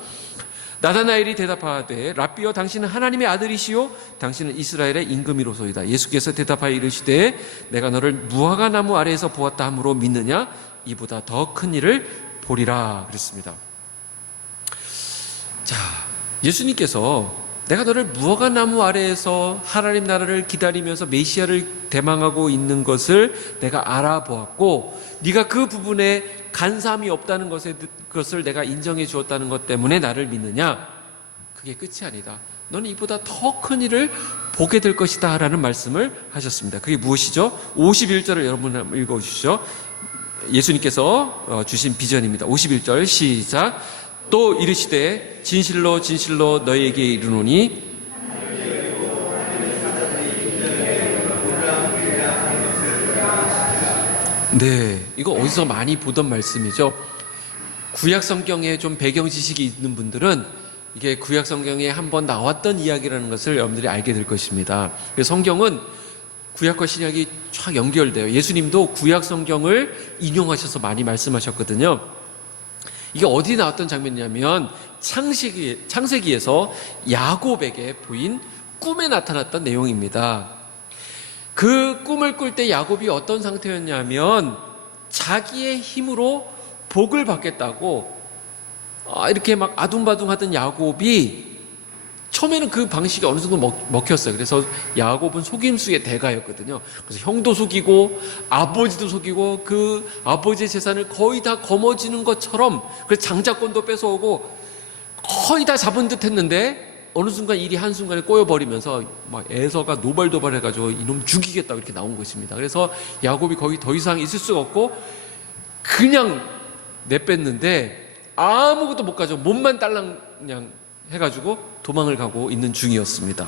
나다나엘이 대답하되 랍비여 당신은 하나님의 아들이시요 당신은 이스라엘의 임금이로소이다. 예수께서 대답하여 이르시되 내가 너를 무화과 나무 아래에서 보았다 함으로 믿느냐? 이보다 더 큰 일을 보리라 그랬습니다. 자, 예수님께서 내가 너를 무화과 나무 아래에서 하나님 나라를 기다리면서 메시아를 대망하고 있는 것을 내가 알아보았고 네가 그 부분에 간사함이 없다는 것을 내가 인정해 주었다는 것 때문에 나를 믿느냐? 그게 끝이 아니다. 너는 이보다 더 큰 일을 보게 될 것이다 라는 말씀을 하셨습니다. 그게 무엇이죠? 51절을 여러분 한번 읽어주시죠. 예수님께서 주신 비전입니다. 51절 시작. 또 이르시되 진실로 진실로 너희에게 이르노니 네, 이거 어디서 많이 보던 말씀이죠. 구약 성경에 좀 배경 지식이 있는 분들은 이게 구약 성경에 한번 나왔던 이야기라는 것을 여러분들이 알게 될 것입니다. 성경은 구약과 신약이 쫙 연결돼요. 예수님도 구약 성경을 인용하셔서 많이 말씀하셨거든요. 이게 어디 나왔던 장면이냐면 창세기에서 야곱에게 보인 꿈에 나타났던 내용입니다. 그 꿈을 꿀 때 야곱이 어떤 상태였냐면 자기의 힘으로 복을 받겠다고 이렇게 막 아둥바둥하던 야곱이 처음에는 그 방식이 어느 정도 먹혔어요. 그래서 야곱은 속임수의 대가였거든요. 그래서 형도 속이고 아버지도 속이고 그 아버지의 재산을 거의 다 거머쥐는 것처럼, 그래서 장자권도 뺏어오고 거의 다 잡은 듯 했는데 어느 순간 일이 한순간에 꼬여버리면서 막 에서가 노발도발해가지고 이놈 죽이겠다고 이렇게 나온 것입니다. 그래서 야곱이 거기 더 이상 있을 수가 없고 그냥 내뺐는데 아무것도 못 가져 몸만 딸랑 그냥 해가지고 도망을 가고 있는 중이었습니다.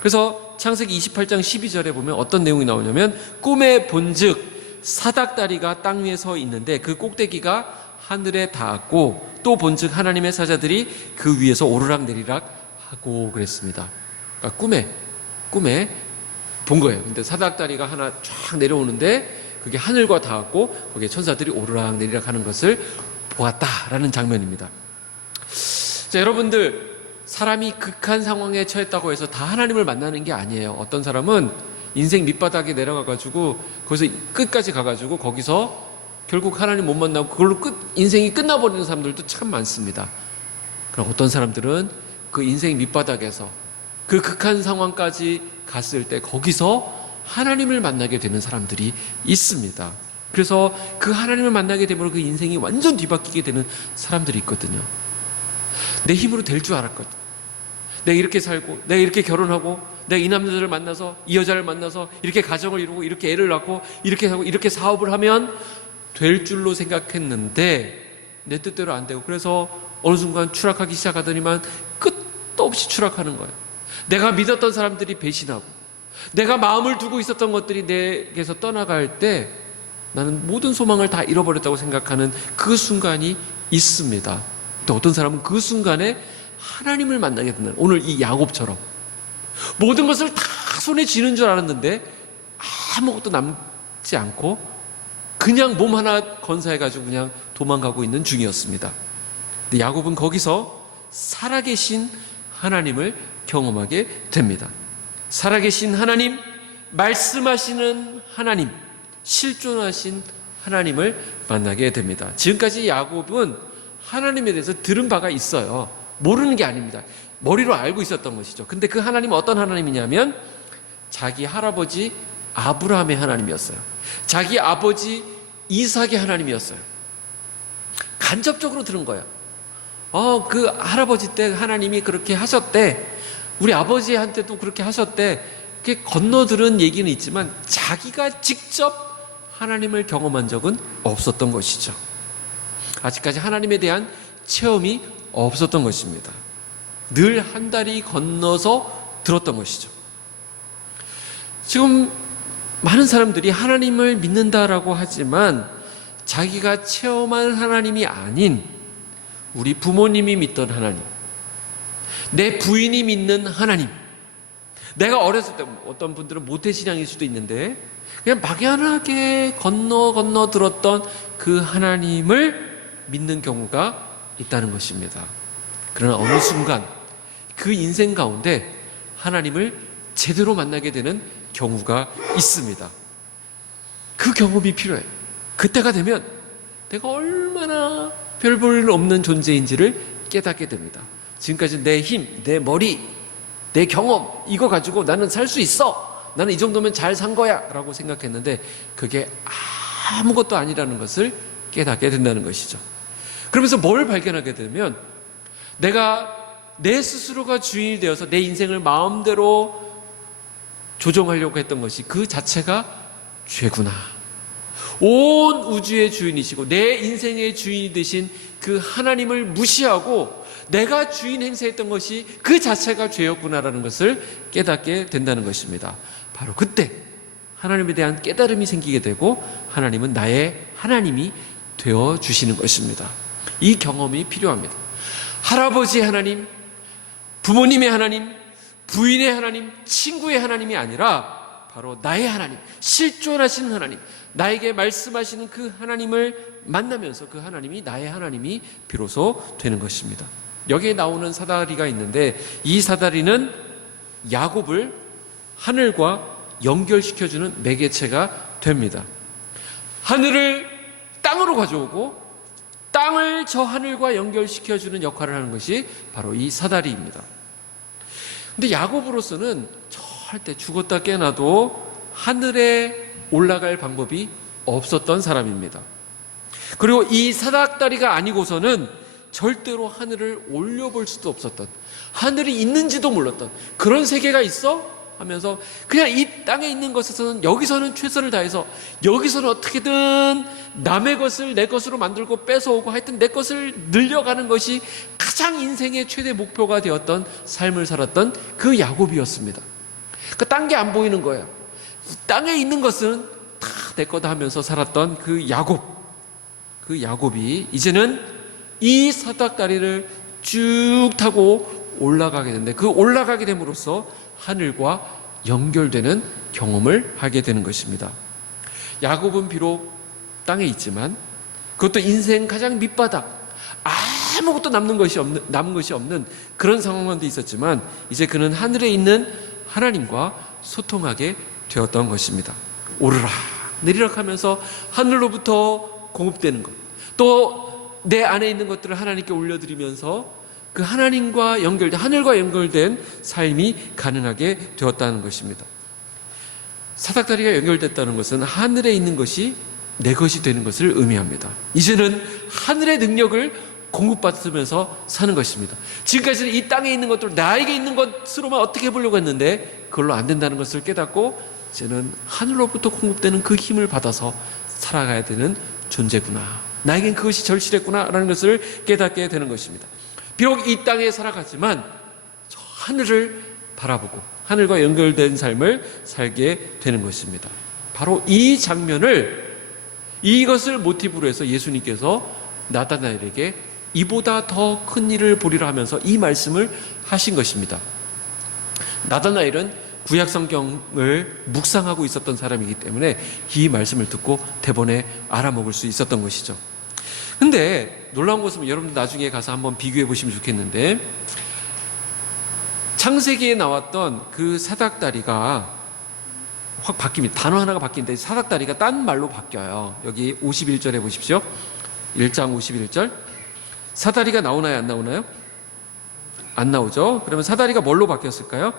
그래서 창세기 28장 12절에 보면 어떤 내용이 나오냐면 꿈에 본즉 사닥다리가 땅 위에 서 있는데 그 꼭대기가 하늘에 닿았고 또 본즉 하나님의 사자들이 그 위에서 오르락내리락 하고 그랬습니다. 그러니까 꿈에 본 거예요. 근데 사닥다리가 하나 쫙 내려오는데 그게 하늘과 닿았고 거기에 천사들이 오르락내리락 하는 것을 보았다라는 장면입니다. 자, 여러분들, 사람이 극한 상황에 처했다고 해서 다 하나님을 만나는 게 아니에요. 어떤 사람은 인생 밑바닥에 내려가가지고 거기서 끝까지 가가지고 거기서 결국 하나님 못 만나고 그걸로 인생이 끝나버리는 사람들도 참 많습니다. 그럼 어떤 사람들은 그 인생 밑바닥에서 그 극한 상황까지 갔을 때 거기서 하나님을 만나게 되는 사람들이 있습니다. 그래서 그 하나님을 만나게 되면 그 인생이 완전 뒤바뀌게 되는 사람들이 있거든요. 내 힘으로 될 줄 알았거든. 내가 이렇게 살고, 내가 이렇게 결혼하고, 내가 이 남자를 만나서, 이 여자를 만나서 이렇게 가정을 이루고, 이렇게 애를 낳고, 이렇게 하고, 이렇게 사업을 하면 될 줄로 생각했는데 내 뜻대로 안 되고, 그래서 어느 순간 추락하기 시작하더니만 끝도 없이 추락하는 거예요. 내가 믿었던 사람들이 배신하고, 내가 마음을 두고 있었던 것들이 내게서 떠나갈 때 나는 모든 소망을 다 잃어버렸다고 생각하는 그 순간이 있습니다. 또 어떤 사람은 그 순간에 하나님을 만나게 된다. 오늘 이 야곱처럼 모든 것을 다 손에 쥐는 줄 알았는데 아무것도 남지 않고 그냥 몸 하나 건사해가지고 그냥 도망가고 있는 중이었습니다. 근데 야곱은 거기서 살아계신 하나님을 경험하게 됩니다. 살아계신 하나님, 말씀하시는 하나님, 실존하신 하나님을 만나게 됩니다. 지금까지 야곱은 하나님에 대해서 들은 바가 있어요. 모르는 게 아닙니다. 머리로 알고 있었던 것이죠. 근데 그 하나님은 어떤 하나님이냐면 자기 할아버지 아브라함의 하나님이었어요. 자기 아버지 이삭의 하나님이었어요. 간접적으로 들은 거예요. 그 할아버지 때 하나님이 그렇게 하셨대. 우리 아버지한테도 그렇게 하셨대. 그게 건너들은 얘기는 있지만 자기가 직접 하나님을 경험한 적은 없었던 것이죠. 아직까지 하나님에 대한 체험이 없었던 것입니다. 늘 한 다리 건너서 들었던 것이죠. 지금 많은 사람들이 하나님을 믿는다라고 하지만 자기가 체험한 하나님이 아닌 우리 부모님이 믿던 하나님, 내 부인이 믿는 하나님, 내가 어렸을 때 어떤 분들은 모태신앙일 수도 있는데 그냥 막연하게 건너 들었던 그 하나님을 믿는 경우가 있다는 것입니다. 그러나 어느 순간 그 인생 가운데 하나님을 제대로 만나게 되는 경우가 있습니다. 그 경험이 필요해요. 그때가 되면 내가 얼마나 별 볼 일 없는 존재인지를 깨닫게 됩니다. 지금까지 내 힘, 내 머리, 내 경험 이거 가지고 나는 살 수 있어, 나는 이 정도면 잘 산 거야 라고 생각했는데 그게 아무것도 아니라는 것을 깨닫게 된다는 것이죠. 그러면서 뭘 발견하게 되면 내가 내 스스로가 주인이 되어서 내 인생을 마음대로 조종하려고 했던 것이 그 자체가 죄구나. 온 우주의 주인이시고 내 인생의 주인이 되신 그 하나님을 무시하고 내가 주인 행세했던 것이 그 자체가 죄였구나라는 것을 깨닫게 된다는 것입니다. 바로 그때 하나님에 대한 깨달음이 생기게 되고 하나님은 나의 하나님이 되어주시는 것입니다. 이 경험이 필요합니다. 할아버지의 하나님, 부모님의 하나님, 부인의 하나님, 친구의 하나님이 아니라 바로 나의 하나님, 실존하시는 하나님, 나에게 말씀하시는 그 하나님을 만나면서 그 하나님이 나의 하나님이 비로소 되는 것입니다. 여기에 나오는 사다리가 있는데 이 사다리는 야곱을 하늘과 연결시켜주는 매개체가 됩니다. 하늘을 땅으로 가져오고 땅을 저 하늘과 연결시켜주는 역할을 하는 것이 바로 이 사다리입니다. 근데 야곱으로서는 절대 죽었다 깨나도 하늘에 올라갈 방법이 없었던 사람입니다. 그리고 이 사닥다리가 아니고서는 절대로 하늘을 올려볼 수도 없었던, 하늘이 있는지도 몰랐던 그런 세계가 있어? 하면서 그냥 이 땅에 있는 것에서는 여기서는 최선을 다해서 여기서는 어떻게든 남의 것을 내 것으로 만들고 뺏어오고 하여튼 내 것을 늘려가는 것이 가장 인생의 최대 목표가 되었던 삶을 살았던 그 야곱이었습니다. 그 딴 게 안 보이는 거예요. 이 땅에 있는 것은 다 내 거다 하면서 살았던 그 야곱이 이제는 이 사닥다리를 쭉 타고 올라가게 되는데 그 올라가게 됨으로써 하늘과 연결되는 경험을 하게 되는 것입니다. 야곱은 비록 땅에 있지만 그것도 인생 가장 밑바닥, 아무것도 남은 것이 없는 그런 상황도 있었지만 이제 그는 하늘에 있는 하나님과 소통하게 되었던 것입니다. 오르락 내리락 하면서 하늘로부터 공급되는 것, 또 내 안에 있는 것들을 하나님께 올려드리면서 그 하나님과 연결된, 하늘과 연결된 삶이 가능하게 되었다는 것입니다. 사닥다리가 연결됐다는 것은 하늘에 있는 것이 내 것이 되는 것을 의미합니다. 이제는 하늘의 능력을 공급받으면서 사는 것입니다. 지금까지는 이 땅에 있는 것들, 나에게 있는 것으로만 어떻게 해보려고 했는데 그걸로 안 된다는 것을 깨닫고 이제는 하늘로부터 공급되는 그 힘을 받아서 살아가야 되는 존재구나, 나에겐 그것이 절실했구나 라는 것을 깨닫게 되는 것입니다. 비록 이 땅에 살아가지만 저 하늘을 바라보고 하늘과 연결된 삶을 살게 되는 것입니다. 바로 이 장면을, 이것을 모티브로 해서 예수님께서 나다나엘에게 이보다 더 큰 일을 보리라 하면서 이 말씀을 하신 것입니다. 나다나엘은 구약 성경을 묵상하고 있었던 사람이기 때문에 이 말씀을 듣고 대번에 알아먹을 수 있었던 것이죠. 근데 놀라운 것은 여러분들 나중에 가서 한번 비교해 보시면 좋겠는데, 창세기에 나왔던 그 사닥다리가 확 바뀝니다. 단어 하나가 바뀌는데 사닥다리가 딴 말로 바뀌어요. 여기 51절에 보십시오. 1장 51절. 사다리가 나오나요, 안 나오나요? 안 나오죠. 그러면 사다리가 뭘로 바뀌었을까요?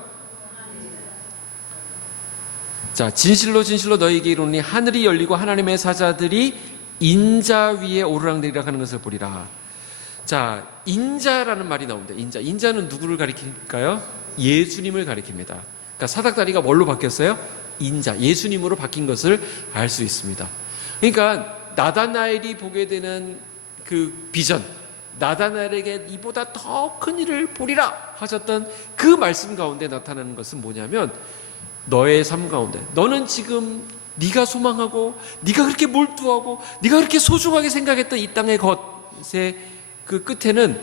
자, 진실로 진실로 너희에게 이르노니 하늘이 열리고 하나님의 사자들이 인자 위에 오르락내리락 하는 것을 보리라. 자, 인자라는 말이 나옵니다. 인자는 누구를 가리킬까요? 예수님을 가리킵니다. 그러니까 사닥다리가 뭘로 바뀌었어요? 인자, 예수님으로 바뀐 것을 알 수 있습니다. 그러니까 나다나엘이 보게 되는 그 비전, 나다나엘에게 이보다 더 큰 일을 보리라 하셨던 그 말씀 가운데 나타나는 것은 뭐냐면, 너의 삶 가운데 너는 지금 네가 소망하고 네가 그렇게 몰두하고 네가 그렇게 소중하게 생각했던 이 땅의 것의 그 끝에는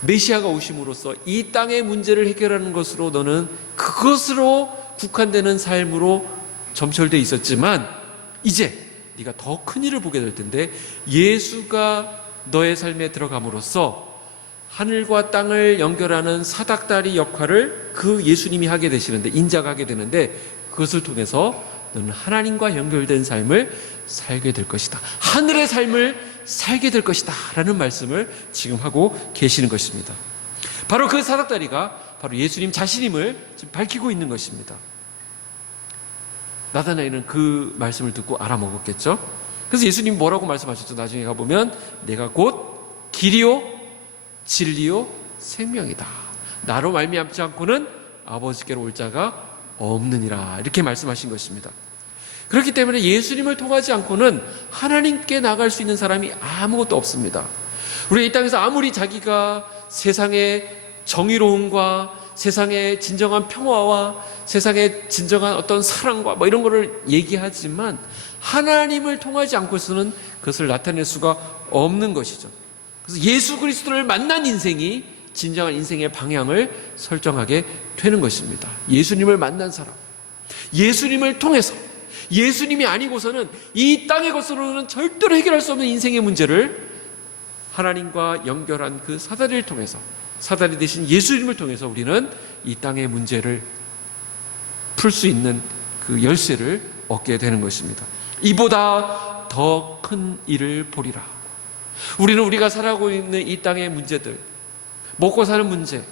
메시아가 오심으로써 이 땅의 문제를 해결하는 것으로 너는 그것으로 국한되는 삶으로 점철되어 있었지만, 이제 네가 더 큰 일을 보게 될 텐데 예수가 너의 삶에 들어감으로써 하늘과 땅을 연결하는 사닥다리 역할을 그 예수님이 하게 되시는데, 인자가 하게 되는데, 그것을 통해서 너는 하나님과 연결된 삶을 살게 될 것이다, 하늘의 삶을 살게 될 것이다 라는 말씀을 지금 하고 계시는 것입니다. 바로 그 사닥다리가 바로 예수님 자신임을 지금 밝히고 있는 것입니다. 나다나엘은 그 말씀을 듣고 알아먹었겠죠. 그래서 예수님 뭐라고 말씀하셨죠? 나중에 가보면 내가 곧 길이요 진리요 생명이다, 나로 말미암지 않고는 아버지께로 올 자가 없느니라, 이렇게 말씀하신 것입니다. 그렇기 때문에 예수님을 통하지 않고는 하나님께 나갈 수 있는 사람이 아무것도 없습니다. 우리 이 땅에서 아무리 자기가 세상의 정의로움과 세상의 진정한 평화와 세상의 진정한 어떤 사랑과 뭐 이런 거를 얘기하지만 하나님을 통하지 않고서는 그것을 나타낼 수가 없는 것이죠. 그래서 예수 그리스도를 만난 인생이 진정한 인생의 방향을 설정하게 되는 것입니다. 예수님을 만난 사람, 예수님을 통해서, 예수님이 아니고서는 이 땅의 것으로는 절대로 해결할 수 없는 인생의 문제를 하나님과 연결한 그 사다리를 통해서, 사다리 대신 예수님을 통해서 우리는 이 땅의 문제를 풀 수 있는 그 열쇠를 얻게 되는 것입니다. 이보다 더 큰 일을 보리라. 우리는 우리가 살아가고 있는 이 땅의 문제들, 먹고 사는 문제,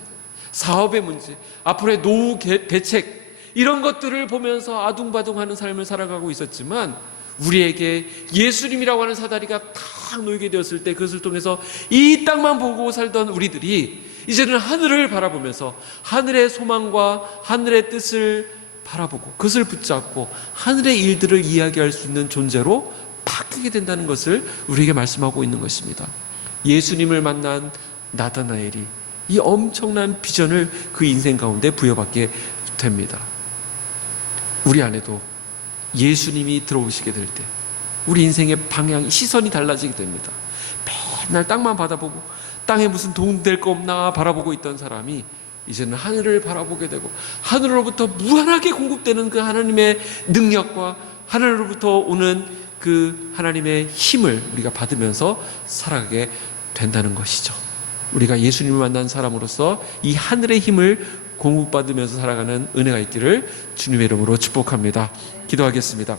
사업의 문제, 앞으로의 노후 대책, 이런 것들을 보면서 아둥바둥하는 삶을 살아가고 있었지만, 우리에게 예수님이라고 하는 사다리가 탁 놓이게 되었을 때 그것을 통해서 이 땅만 보고 살던 우리들이 이제는 하늘을 바라보면서 하늘의 소망과 하늘의 뜻을 바라보고 그것을 붙잡고 하늘의 일들을 이야기할 수 있는 존재로 바뀌게 된다는 것을 우리에게 말씀하고 있는 것입니다. 예수님을 만난 나다나엘이 이 엄청난 비전을 그 인생 가운데 부여받게 됩니다. 우리 안에도 예수님이 들어오시게 될 때 우리 인생의 방향, 시선이 달라지게 됩니다. 맨날 땅만 바라보고 땅에 무슨 도움될 거 없나 바라보고 있던 사람이 이제는 하늘을 바라보게 되고 하늘로부터 무한하게 공급되는 그 하나님의 능력과 하늘로부터 오는 그 하나님의 힘을 우리가 받으면서 살아가게 된다는 것이죠. 우리가 예수님을 만난 사람으로서 이 하늘의 힘을 공급받으면서 살아가는 은혜가 있기를 주님의 이름으로 축복합니다. 기도하겠습니다.